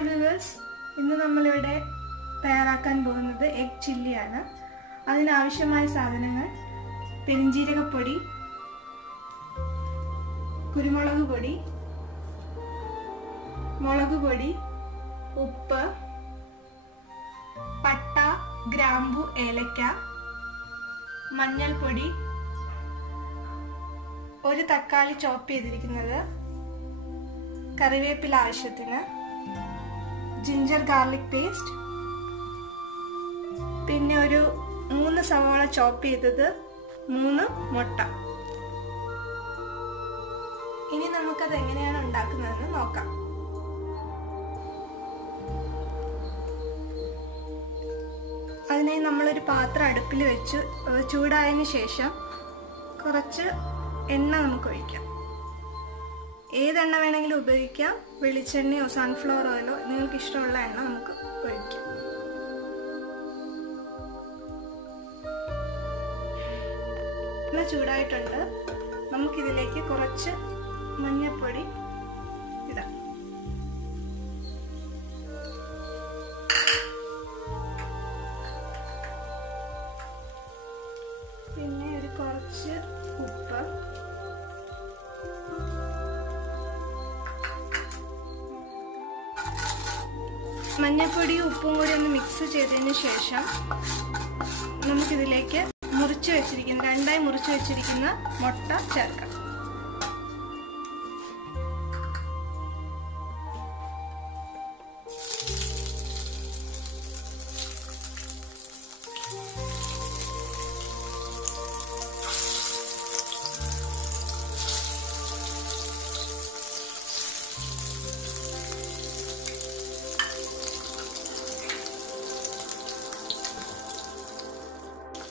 Hi viewers, ഇന്ന് നമ്മളിവിടെ തയ്യാറാക്കാൻ പോകുന്നത് എഗ് ചില്ലിയാണ്. അതിനാവശ്യമായ സാധനങ്ങൾ: പെരിഞ്ജീരകപ്പൊടി, കുരുമുളക് പൊടി, മുളക് പൊടി, ഉപ്പ്, പട്ട, ഗ്രാമ്പു, ഏലക്ക, മഞ്ഞൾപ്പൊടി, ഒരു തക്കാളി ചോപ്പ് ചെയ്തിരിക്കുന്നത്, കറിവേപ്പില ആവശ്യത്തിന്, ജിഞ്ചർ ഗാർലിക് പേസ്റ്റ്, പിന്നെ ഒരു 3 സവാള ചോപ്പ് ചെയ്തത്, 3 മുട്ട. ഇനി നമുക്കത് എങ്ങനെയാണ് ഉണ്ടാക്കുന്നതെന്ന് നോക്കാം. അതിനായി നമ്മളൊരു പാത്രം അടുപ്പിൽ വെച്ച് ചൂടായതിനു ശേഷം കുറച്ച് എണ്ണ നമുക്ക് ഒഴിക്കാം. ഏതെണ്ണ വേണമെങ്കിലും ഉപയോഗിക്കാം. വെളിച്ചെണ്ണയോ സൺഫ്ലവർ ഓയിലോ നിങ്ങൾക്ക് ഇഷ്ടമുള്ള എണ്ണ നമുക്ക് ഒഴിക്കാം. എണ്ണ ചൂടായിട്ടുണ്ട്. നമുക്കിതിലേക്ക് കുറച്ച് മഞ്ഞൾപ്പൊടി ഇടാം. പിന്നെ ഒരു കുറച്ച് ഉപ്പ്, മഞ്ഞൾപ്പൊടിയും ഉപ്പും കൂടി ഒന്ന് മിക്സ് ചെയ്തതിന് ശേഷം നമുക്കിതിലേക്ക് രണ്ടായി മുറിച്ച് വെച്ചിരിക്കുന്ന മുട്ട ചേർക്കാം.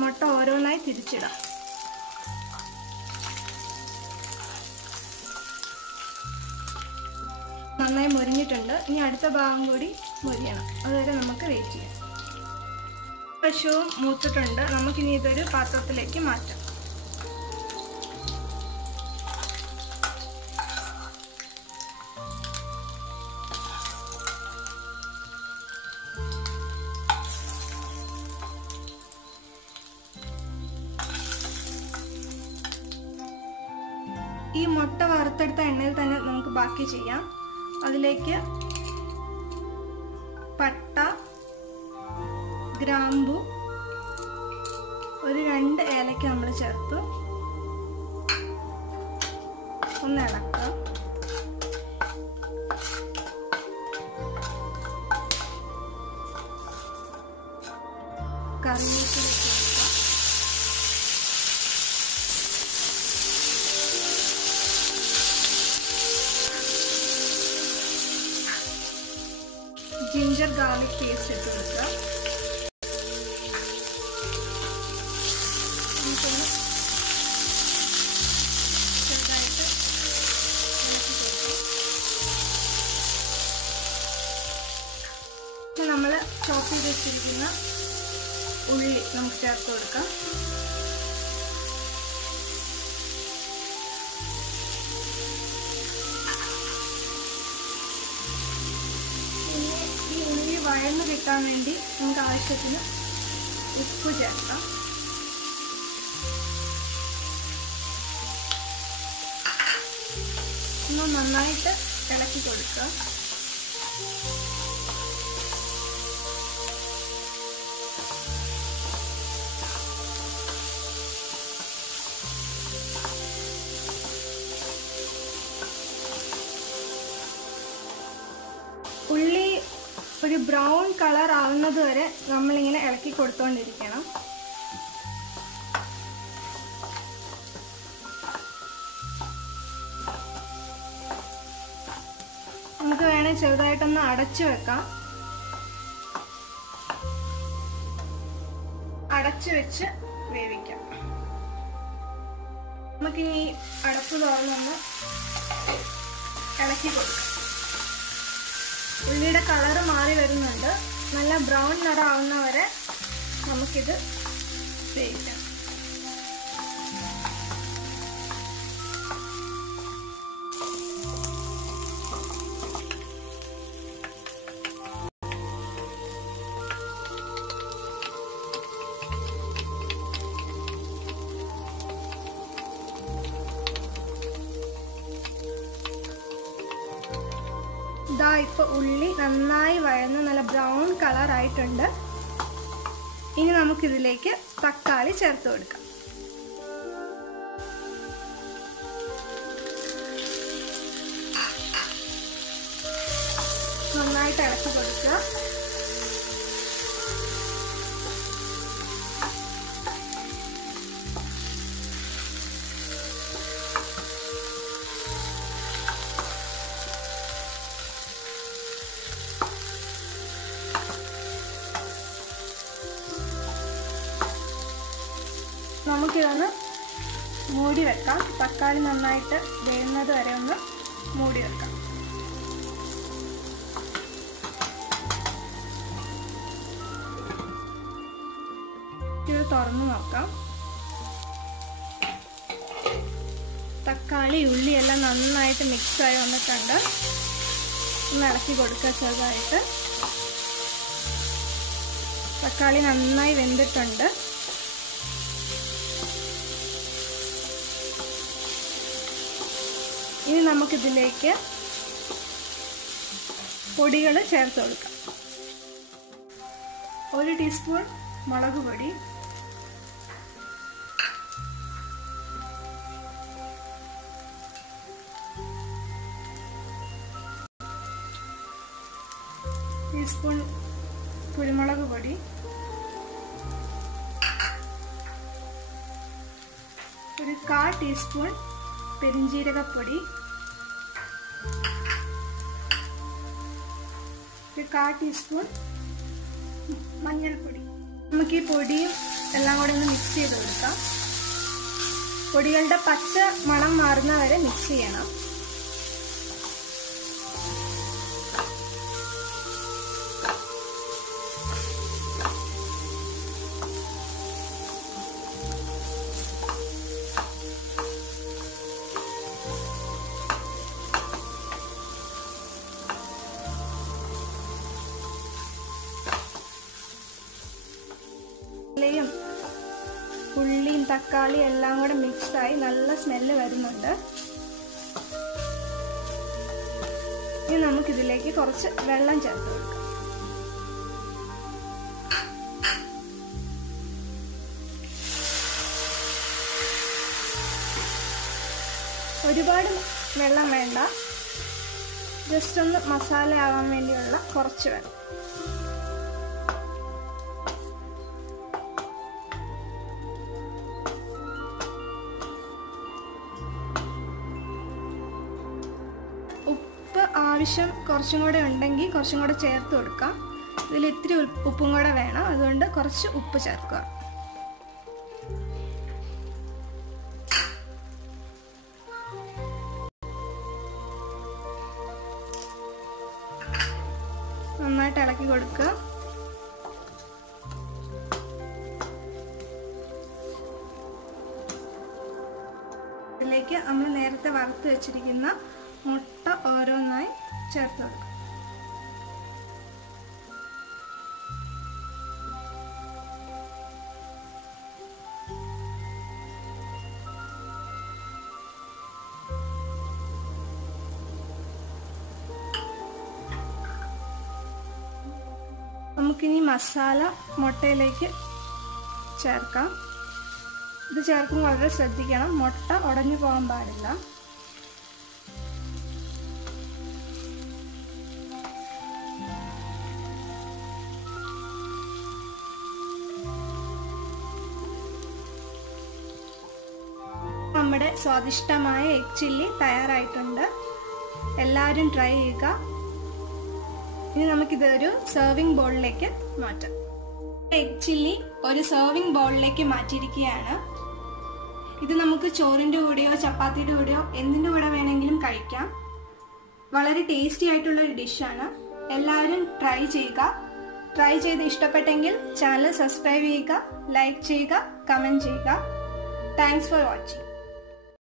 മുട്ട ഓരോന്നായി തിരിച്ചിടാം. നന്നായി മൊരിഞ്ഞിട്ടുണ്ട്. ഇനി അടുത്ത ഭാഗം കൂടി മൊരിയണം. അതുവരെ നമുക്ക് വെയിറ്റ് ചെയ്യാം. വശവും മൂത്തിട്ടുണ്ട്. നമുക്കിനി ഇതൊരു പാത്രത്തിലേക്ക് മാറ്റാം. ഈ മുട്ട വറുത്തെടുത്ത എണ്ണയിൽ തന്നെ നമുക്ക് ബാക്കി ചെയ്യാം. അതിലേക്ക് പട്ട, ഗ്രാമ്പു, ഒരു 2 ഏലക്ക നമ്മൾ ചേർത്ത് ഒന്ന് ഇളക്കാം. കറിവേപ്പില ജിഞ്ചർ ഗാർലിക് പേസ്റ്റ് ഇട്ട് കൊടുക്കുക. ചെറുതായിട്ട് ഇളക്കി കൊടുക്കാം. നമ്മൾ ചോപ്പ് ചെയ്ത് വെച്ചിരിക്കുന്ന ഉള്ളി നമുക്ക് ചേർത്ത് കൊടുക്കാം. വഴന്ന് കിട്ടാൻ വേണ്ടി നമുക്ക് ആവശ്യത്തിന് ഉപ്പ് ചേർക്കാം. ഒന്ന് നന്നായിട്ട് ഇളക്കി കൊടുക്കുക. ഉള്ളി ഒരു ബ്രൗൺ കളർ ആവുന്നത് വരെ നമ്മളിങ്ങനെ ഇളക്കി കൊടുത്തുകൊണ്ടിരിക്കണം. നമുക്ക് വേണമെങ്കിൽ ചെറുതായിട്ടൊന്ന് അടച്ചു വെക്കാം. അടച്ചു വെച്ച് വേവിക്കാം. നമുക്കിനി അടപ്പ് തുറന്നൊന്ന് ഇളക്കി കൊടുക്കാം. ഉള്ളിയുടെ കളറ് മാറി വരുന്നുണ്ട്. നല്ല ബ്രൗൺ നിറം ആവുന്നവരെ നമുക്കിത് വേവിക്കാം. ഇപ്പോൾ ഉള്ളി നന്നായി വഴന്ന് നല്ല ബ്രൗൺ കളർ ആയിട്ടുണ്ട്. ഇനി നമുക്കിതിലേക്ക് തക്കാളി ചേർത്ത് കൊടുക്കാം. നന്നായിട്ട് ഇളക്കി കൊടുക്കുക. നമുക്കിതൊന്ന് മൂടി വെക്കാം. തക്കാളി നന്നായിട്ട് വേവുന്നത് വരെ ഒന്ന് മൂടി വെക്കാം. ഇത് തുറന്നു നോക്കാം. തക്കാളി ഉള്ളിയെല്ലാം നന്നായിട്ട് മിക്സായി വന്നിട്ടുണ്ട്. ഒന്ന് ഇളക്കി കൊടുക്കുക ചെറുതായിട്ട്. തക്കാളി നന്നായി വെന്തിട്ടുണ്ട്. ഇനി നമുക്കിതിലേക്ക് പൊടികൾ ചേർത്ത് കൊടുക്കാം. 1 ടീസ്പൂൺ മുളക് പൊടി, 1 ടീസ്പൂൺ കുരുമുളക് പൊടി, 1/4 ടീസ്പൂൺ പെരിഞ്ജീരകപ്പൊടി, 1/4 ടീസ്പൂൺ മഞ്ഞൾപ്പൊടി. നമുക്ക് ഈ പൊടിയും എല്ലാം കൂടെ ഒന്ന് മിക്സ് ചെയ്ത് കൊടുക്കാം. പൊടികളുടെ പച്ച മണം മാറുന്ന വരെ മിക്സ് ചെയ്യണം. ഉള്ളിയും തക്കാളിയും എല്ലാം കൂടെ മിക്സായി നല്ല സ്മെല്ല് വരുന്നുണ്ട്. ഇനി നമുക്കിതിലേക്ക് കുറച്ച് വെള്ളം ചേർത്ത് കൊടുക്കാം. ഒരുപാട് വെള്ളം വേണ്ട, ജസ്റ്റ് ഒന്ന് മസാല ആവാൻ വേണ്ടിയുള്ള കുറച്ച് വെള്ളം. ആവശ്യം കുറച്ചും കൂടെ ഉണ്ടെങ്കിൽ കുറച്ചും കൂടെ ചേർത്ത് കൊടുക്കാം. ഇതിൽ ഇത്തിരി ഉപ്പും കൂടെ വേണം, അതുകൊണ്ട് കുറച്ച് ഉപ്പ് ചേർക്കുക. നന്നായിട്ട് ഇളക്കി കൊടുക്കുക. ഇതിലേക്ക് നമ്മൾ നേരത്തെ വറുത്ത് വെച്ചിരിക്കുന്ന മുട്ട ഓരോന്നായി ചേർത്ത് കൊടുക്കുക. നമുക്കിനി മസാല മുട്ടയിലേക്ക് ചേർക്കാം. ഇത് ചേർക്കുമ്പോൾ വളരെ ശ്രദ്ധിക്കണം, മുട്ട ഉടഞ്ഞു പോകാൻ പാടില്ല. നമ്മുടെ സ്വാദിഷ്ടമായ എഗ് ചില്ലി തയ്യാറായിട്ടുണ്ട്. എല്ലാവരും ട്രൈ ചെയ്യുക. ഇനി നമുക്കിതൊരു സെർവിങ് ബൗളിലേക്ക് മാറ്റാം. എഗ് ചില്ലി ഒരു സെർവിങ് ബൗളിലേക്ക് മാറ്റിയിരിക്കുകയാണ്. ഇത് നമുക്ക് ചോറിൻ്റെ കൂടെയോ ചപ്പാത്തിയുടെ കൂടെയോ എന്തിൻ്റെ കൂടെ വേണമെങ്കിലും കഴിക്കാം. വളരെ ടേസ്റ്റി ആയിട്ടുള്ള ഒരു ഡിഷാണ്. എല്ലാവരും ട്രൈ ചെയ്യുക. ട്രൈ ചെയ്ത് ഇഷ്ടപ്പെട്ടെങ്കിൽ ചാനൽ സബ്സ്ക്രൈബ് ചെയ്യുക, ലൈക്ക് ചെയ്യുക, കമൻറ്റ് ചെയ്യുക. Thanks for watching.